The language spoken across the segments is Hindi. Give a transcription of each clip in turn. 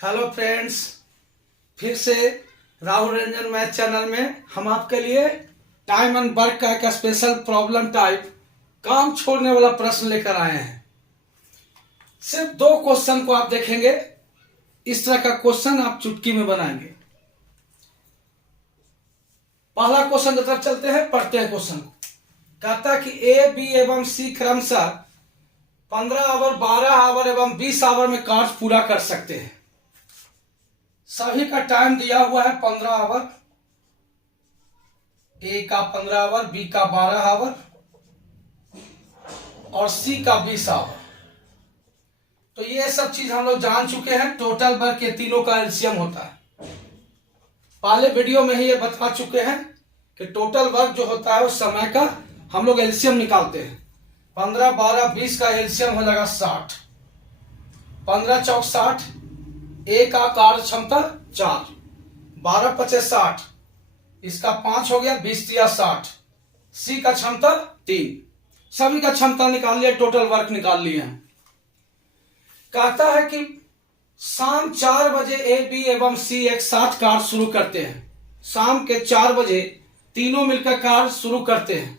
हेलो फ्रेंड्स, फिर से राहुल रंजन मैथ चैनल में हम आपके लिए टाइम एंड वर्क का एक स्पेशल प्रॉब्लम टाइप काम छोड़ने वाला प्रश्न लेकर आए हैं। सिर्फ 2 क्वेश्चन को आप देखेंगे। इस तरह का क्वेश्चन आप चुटकी में बनाएंगे। पहला क्वेश्चन की तरफ चलते हैं, पढ़ते हैं क्वेश्चन को। कहता है कि ए, बी एवं सी क्रमशः 15 आवर, 12 आवर एवं 20 आवर में कार्य पूरा कर सकते हैं। सभी का टाइम दिया हुआ है 15 आवर, ए का 15 आवर, बी का 12 आवर और सी का 20 आवर। तो ये सब चीज हम लोग जान चुके हैं। टोटल वर्क ये तीनों का एलसीएम होता है। पहले वीडियो में ही ये बता चुके हैं कि टोटल वर्क जो होता है उस समय का हम लोग एलसीएम निकालते हैं। 15, 12, 20 का एलसीएम हो जाएगा 60। 15 चौक 60, ए का कार्य क्षमता 4, 12 पचे 60, इसका 5 हो गया, 20 तिया 60, सी का क्षमता 3। सभी का क्षमता निकाल लिया, टोटल वर्क निकाल लिए हैं। कहता है कि शाम 4 बजे ए, बी एवं सी एक साथ कार्य शुरू करते हैं। शाम के 4 बजे तीनों मिलकर कार्य शुरू करते हैं।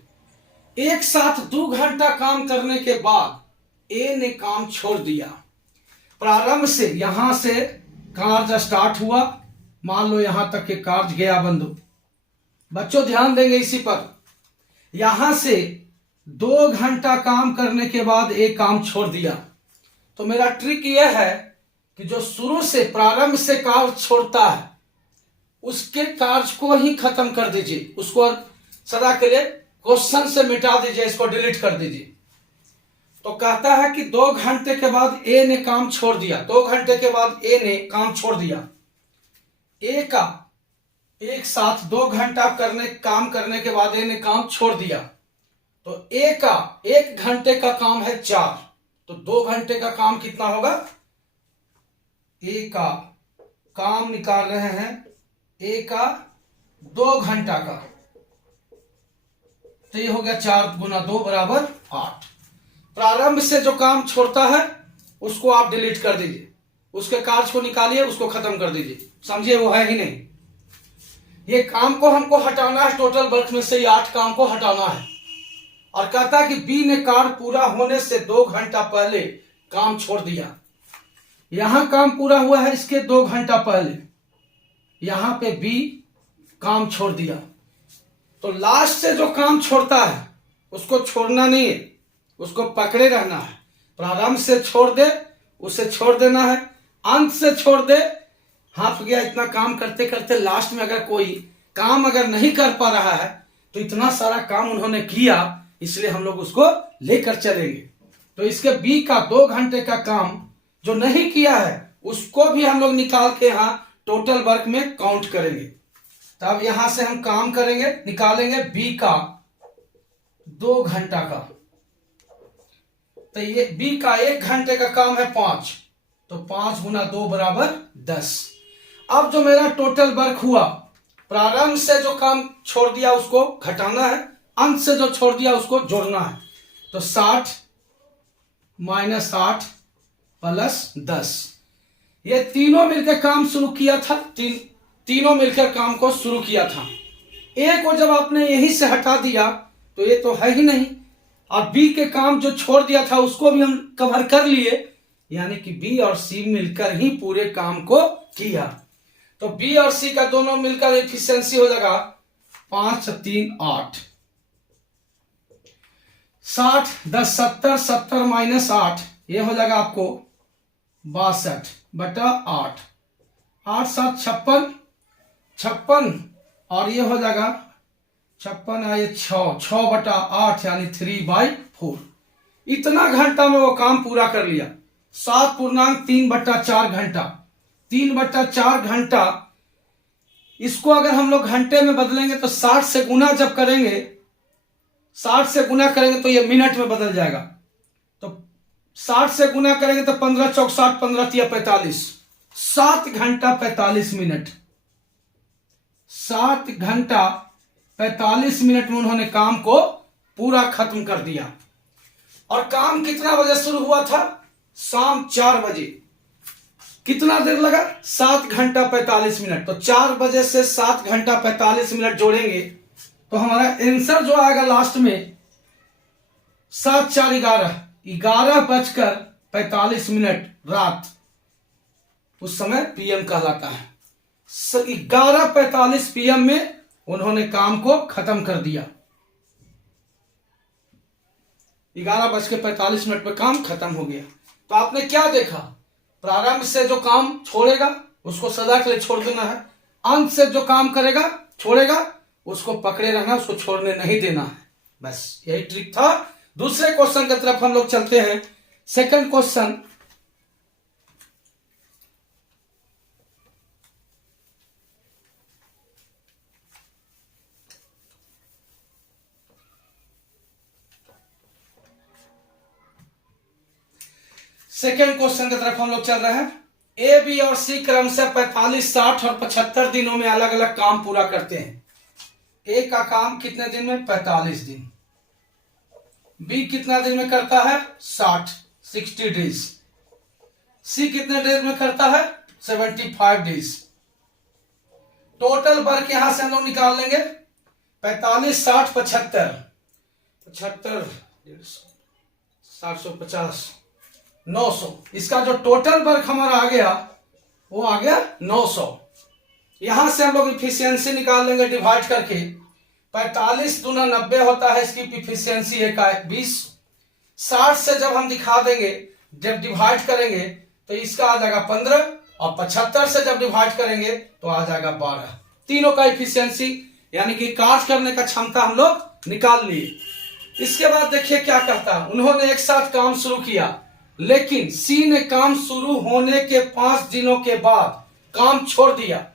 एक साथ 2 घंटा काम करने के बाद ए ने काम छोड़ दिया। प्रारंभ से यहां से कार्य स्टार्ट हुआ, मान लो यहां तक के कार्य गया बंधु। बच्चों ध्यान देंगे इसी पर। यहां से 2 घंटा काम करने के बाद एक काम छोड़ दिया। तो मेरा ट्रिक यह है कि जो शुरू से प्रारंभ से कार्य छोड़ता है उसके कार्य को ही खत्म कर दीजिए। उसको सदा के लिए क्वेश्चन से मिटा दीजिए, इसको डिलीट कर दीजिए। तो कहता है कि 2 घंटे के बाद ए ने काम छोड़ दिया। 2 घंटे के बाद ए ने काम छोड़ दिया। ए का एक साथ 2 घंटा काम करने के बाद ए ने काम छोड़ दिया। तो ए का 1 घंटे का काम है 4, तो 2 घंटे का काम कितना होगा? ए का काम निकाल रहे हैं, ए का 2 घंटा का, तो ये हो गया 4 गुना 2 बराबर 8। प्रारंभ से जो काम छोड़ता है उसको आप डिलीट कर दीजिए, उसके कार्य को निकालिए, उसको खत्म कर दीजिए। समझिए वो है ही नहीं। ये काम को हमको हटाना है। टोटल वर्क में से ये 8 काम को हटाना है। और कहता है कि बी ने कार्य पूरा होने से 2 घंटा पहले काम छोड़ दिया। यहां काम पूरा हुआ है इसके 2 घंटा पहले, यहां पे बी काम छोड़ दिया। तो लास्ट से जो काम छोड़ता है उसको छोड़ना नहीं है, उसको पकड़े रहना है। प्रारंभ से छोड़ दे, उसे छोड़ देना है। अंत से छोड़ दे, हाफ गया। इतना काम करते करते लास्ट में अगर कोई काम अगर नहीं कर पा रहा है तो इतना सारा काम उन्होंने किया, इसलिए हम लोग उसको लेकर चलेंगे। तो इसके बी का 2 घंटे का काम जो नहीं किया है उसको भी हम लोग निकाल के यहां टोटल वर्क में काउंट करेंगे। तब यहां से हम काम करेंगे, निकालेंगे बी का 2 घंटा का। तो ये बी का 1 घंटे का काम है 5, तो 5 गुना 2 बराबर 10। अब जो मेरा टोटल वर्क हुआ, प्रारंभ से जो काम छोड़ दिया उसको घटाना है, अंत से जो छोड़ दिया उसको जोड़ना है। तो 60 माइनस 8 प्लस 10। ये तीनों मिलकर काम शुरू किया था। तीनों मिलकर काम को शुरू किया था। ए को जब आपने यहीं से हटा दिया तो ये तो है ही नहीं। और बी के काम जो छोड़ दिया था उसको भी हम कवर कर लिए, यानी कि बी और सी मिलकर ही पूरे काम को किया। तो बी और सी का दोनों मिलकर एफिशिएंसी हो जाएगा 5 3 8। 60 10 70, 70 माइनस 8, ये हो जाएगा आपको 62 बटा 8। 8 7 56, 56 और ये हो जाएगा 56 आए 6 बटा 8 यानी 3/4। इतना घंटा में वो काम पूरा कर लिया। 7.3 बटा 4 घंटा। 3 बटा 4 घंटा, इसको अगर हम लोग घंटे में बदलेंगे तो 60 से गुना जब करेंगे, 60 से गुना करेंगे तो ये मिनट में बदल जाएगा। तो 60 से गुना करेंगे तो 15 चौक 60, 15 तिया 45, 7 घंटा 45 मिनट। 7 घंटा 45 मिनट में उन्होंने काम को पूरा खत्म कर दिया। और काम कितना बजे शुरू हुआ था? शाम 4 बजे। कितना देर लगा? 7 घंटा 45 मिनट। तो 4 बजे से 7 घंटा 45 मिनट जोड़ेंगे तो हमारा आंसर जो आएगा लास्ट में 7 4 11 बजकर 45 मिनट रात, उस समय पीएम कहलाता है। 11:45 पीएम में उन्होंने काम को खत्म कर दिया। 11:45 पर काम खत्म हो गया। तो आपने क्या देखा? प्रारंभ से जो काम छोड़ेगा उसको सदा के लिए छोड़ देना है, अंत से जो काम करेगा छोड़ेगा उसको पकड़े रहना, उसको छोड़ने नहीं देना है। बस यही ट्रिक था। दूसरे क्वेश्चन की तरफ हम लोग चलते हैं। सेकंड क्वेश्चन, सेकेंड क्वेश्चन की तरफ हम लोग चल रहे हैं। ए, बी और सी क्रम से 45, 60 और 75 दिनों में अलग अलग काम पूरा करते हैं। ए का काम कितने दिन में? 45 दिन। बी कितना दिन में करता है? 60 डेज। सी कितने डेज में करता है? 75 डेज। टोटल वर्क यहां से हम लोग निकाल लेंगे। 45, 60, 75, 750, 900। इसका जो टोटल वर्क हमारा आ गया वो आ गया 900। यहां से हम लोग इफिशियंसी निकाल लेंगे डिवाइड करके। 45 दूना 90 होता है, इसकी इफिशियंसी है 20। 60 से जब हम दिखा देंगे, जब डिवाइड करेंगे तो इसका आ जाएगा 15, और 75 से जब डिवाइड करेंगे तो आ जाएगा 12। तीनों का इफिशियंसी यानी कि कार्य करने का क्षमता हम लोग निकाल लिए। इसके बाद देखिए क्या करता है। उन्होंने एक साथ काम शुरू किया, लेकिन सी ने काम शुरू होने के 5 दिनों के बाद काम छोड़ दिया।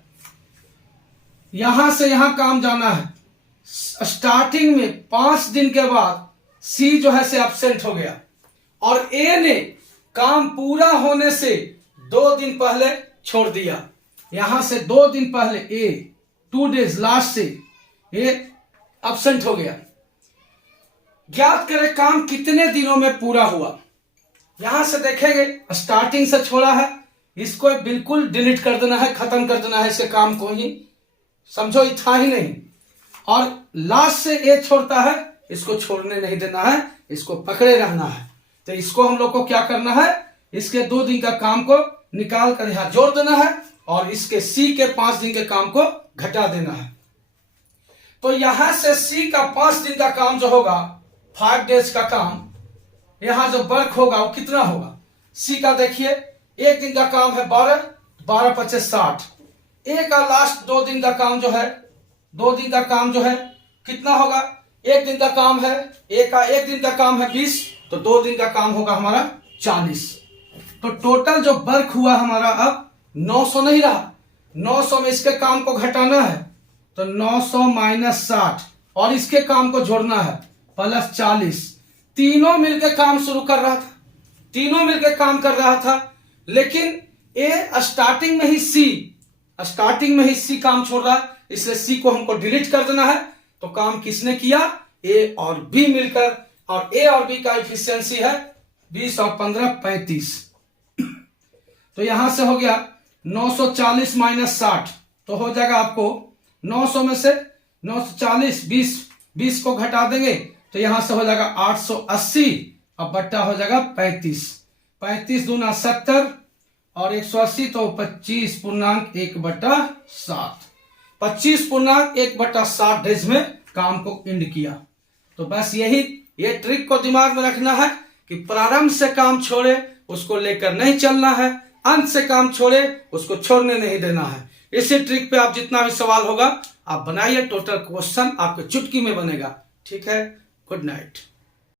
यहां से यहां काम जाना है। स्टार्टिंग में 5 दिन के बाद सी जो है से एब्सेंट हो गया, और ए ने काम पूरा होने से 2 दिन पहले छोड़ दिया। यहां से 2 दिन पहले ए 2 डेज लास्ट से ए एब्सेंट हो गया। ज्ञात करें काम कितने दिनों में पूरा हुआ। यहां से देखेंगे स्टार्टिंग से छोड़ा है, इसको बिल्कुल डिलीट कर देना है, खत्म कर देना है इसके काम को ही, समझो ये था ही नहीं। और लास्ट से ए छोड़ता है, इसको छोड़ने नहीं देना है, इसको पकड़े रहना है। तो इसको हम लोग को क्या करना है, इसके 2 दिन का काम को निकाल कर यहां जोड़ देना है, और इसके सी के 5 दिन के काम को घटा देना है। तो यहां से सी का 5 दिन का काम जो होगा, 5 डेज का काम, यहां जो वर्क होगा वो कितना होगा। सी का देखिए 1 दिन का काम है 12, 12 25 60। ए का लास्ट 2 दिन का काम जो है, 2 दिन का काम जो है कितना होगा। 1 दिन का काम है, ए का 1 दिन का काम है 20, तो 2 दिन का काम होगा हमारा 40। तो टोटल जो वर्क हुआ हमारा अब 900 नहीं रहा। 900 में इसके काम को घटाना है, तो 900 माइनस 60, और इसके काम को जोड़ना है प्लस 40। तीनों मिलकर काम शुरू कर रहा था, तीनों मिलकर काम कर रहा था, लेकिन ए स्टार्टिंग में ही सी काम छोड़ रहा है, इसलिए सी को हमको डिलीट कर देना है। तो काम किसने किया? ए और बी मिलकर, और ए और बी का एफिशिएंसी है 20 और 15 35। तो यहां से हो गया 940 माइनस 60, तो हो जाएगा आपको 900 में से 940 20 को घटा देंगे तो यहां से हो जाएगा 880, अब बट्टा हो जाएगा 35। 35 दूना 70 और 180, तो 25.1/7। 25.1/7 डेज में काम को एंड किया। तो बस ये ट्रिक को दिमाग में रखना है कि प्रारंभ से काम छोड़े उसको लेकर नहीं चलना है, अंत से काम छोड़े उसको छोड़ने नहीं देना है। इसी ट्रिक पे आप जितना भी सवाल होगा आप बनाइए, टोटल क्वेश्चन आपके चुटकी में बनेगा। ठीक है, गुड नाइट।